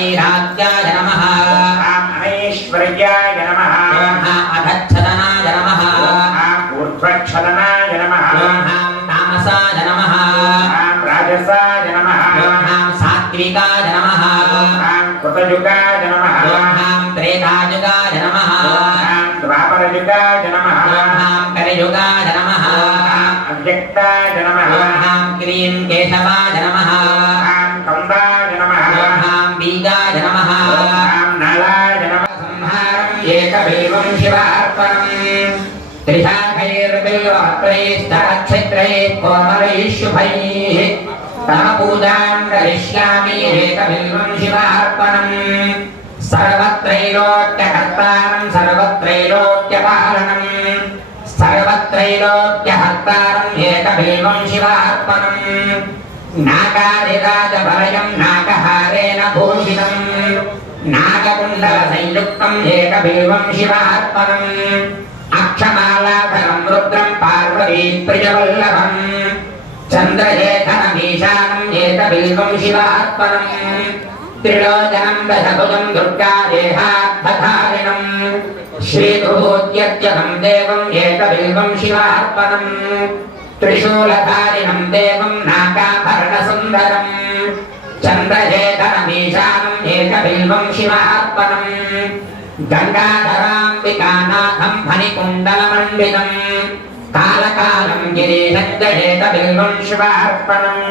वैराग्याय नमः ऐश्वर्याय नमः अधच्छदनाय नमः ऊर्ध्वच्छदनाय नमः तामसाय नमः राजसाय नमः सात्विकाय नमः कृतयुगाय नमः त्रेतायुगाय नमः द्वापरयुगाय नमः कलियुगाय नमः अव्यक्ताय नमः क्लीं केशवाय नमः कंदाय नमः बीजाय नमः नालाय नमः संहारम् एकबिल्वं शिवार्पणम् त्रिशाखैर्बिल्वपत्रैस्तक्षत्रैः कोमलैः शुभैः तव पूजां करिष्यामि एकबिल्वं शिवार्पणम् सर्वत्रैलोक्यकर्तारं सर्वत्रैलोक्यपालनम् सर्वत्रैलोक्यहर्तारम् एकबिल्वं शिवार्पणम् नागादिराजवलयं नागहारेण भूषितम् नागकुण्डलसंयुक्तम् एकबिल्वं शिवार्पणम् अक्षमालाधरं रुद्रं पार्वतीप्रियवल्लभम् चन्द्रशेखरमीशानम् एकबिल्वं शिवार्पणम् त्रिलोचनं दशभुजं दुर्गादेहार्थधारिणम् श्रीभूत्यत्यं देवम् एकबिल्वं शिवार्पणम् त्रिशूलधारिणं देवं नागाभरणसुन्दरम् चन्द्रशेखरमीशानम् एकबिल्वं शिवार्पणम् गङ्गाधराम्बिकानाथं फणिकुण्डलमण्डितम् कालकालं गिरीशं च एकबिल्वं शिवार्पणम्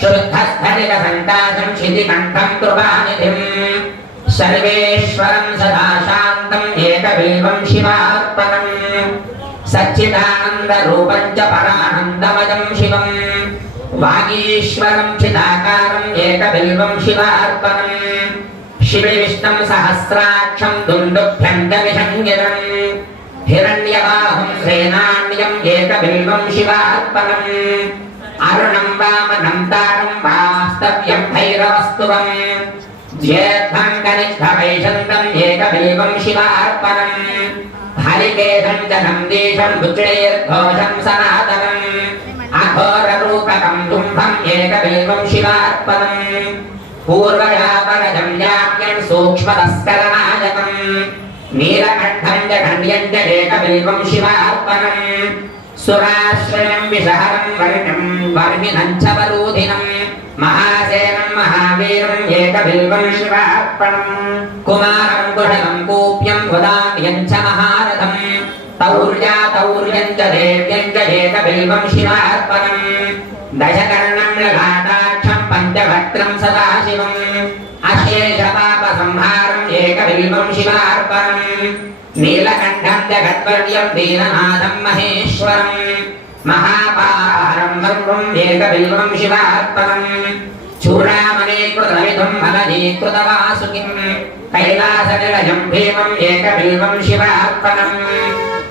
शुद्धस्थलितसन्तासं शितिकण्ठं कृपानिधिम् सर्वेश्वरं सदा शान्तम् एकबिल्वं शिवार्पणम् सच्चिदानन्दरूपं च परानन्दमयं शिवम् वागीश्वरं चिदाकारम् एकबिल्वं शिवार्पणम् शिवविष्णुं सहस्राक्षं दुन्दुभ्यं च विषङ्गिरम् हिरण्यबाहुं श्रेणान्यम् एकबिल्वं शिवार्पणम् अरुणं वामनं तारं वास्तव्यं भैरवस्तुवम् ज्येष्ठं कनिष्ठवैशन्तम् एकबिल्वं शिवार्पणम् हरिकेशं च नन्दीशं बुच्चैर्घोषं सनातनम् अघोररूपकं तुम्भम् एकबिल्वं शिवार्पणम् पूर्वयापरजं याज्ञं सूक्ष्मतस्करनायकम् नीलकण्ठं च खण्ड्यं च एकबिल्वं शिवार्पणम् सुराश्रयं विषहरं वर्णं वर्मिनं च वरूधिनं महासेनं महावीरम् एकबिल्वं शिवार्पणम् कुमारं कुशलं कूप्यं वदान्यं च महारथम् तौर्यं च देव्यं च एकबिल्वं शिवार्पणम् दशकर्णं ललाटाक्षं पञ्चवक्त्रं सदाशिवम् अशेषपापसंहारम् एकबिल्वं शिवार्पणम् नीलकण्ठं जगद्वर्यं दीननाथं महेश्वरम् महापारं वर्वम् एकबिल्वं शिवार्पणम् चूडामणीकृतविधुं मलनीकृतवासुकिं कैलासनिलयं भीमम् एकबिल्वं शिवार्पणम्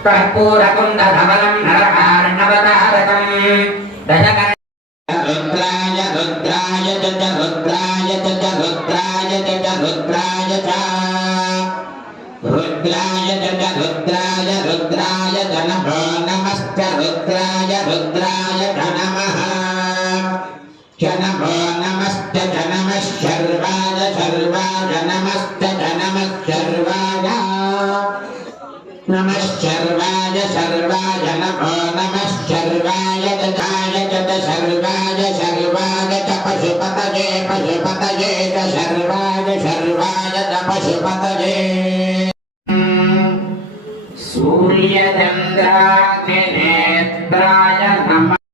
कर्पूरकुण्डधवलं नरकार्णवतारकम् दशकर्णं रुद्राय रुद्राय च रुद्राय च रुद्राय च रुद्राय च रुद्राय च रुद्राय रुद्राय च नमो नमश्च रुद्राय रुद्राय च नमः च नमो नमश्च च नमः शर्वाय शर्वाय नमश्च च नमः शर्वाय नमः शर्वाय शर्वाय नमो नमः शर्वाय च शर्वाय शर्वाय च पशुपतये पशुपतये च शर्वाय शर्वाय च पशुपतये सूर्यचन्द्राग्निनेत्राय नमः।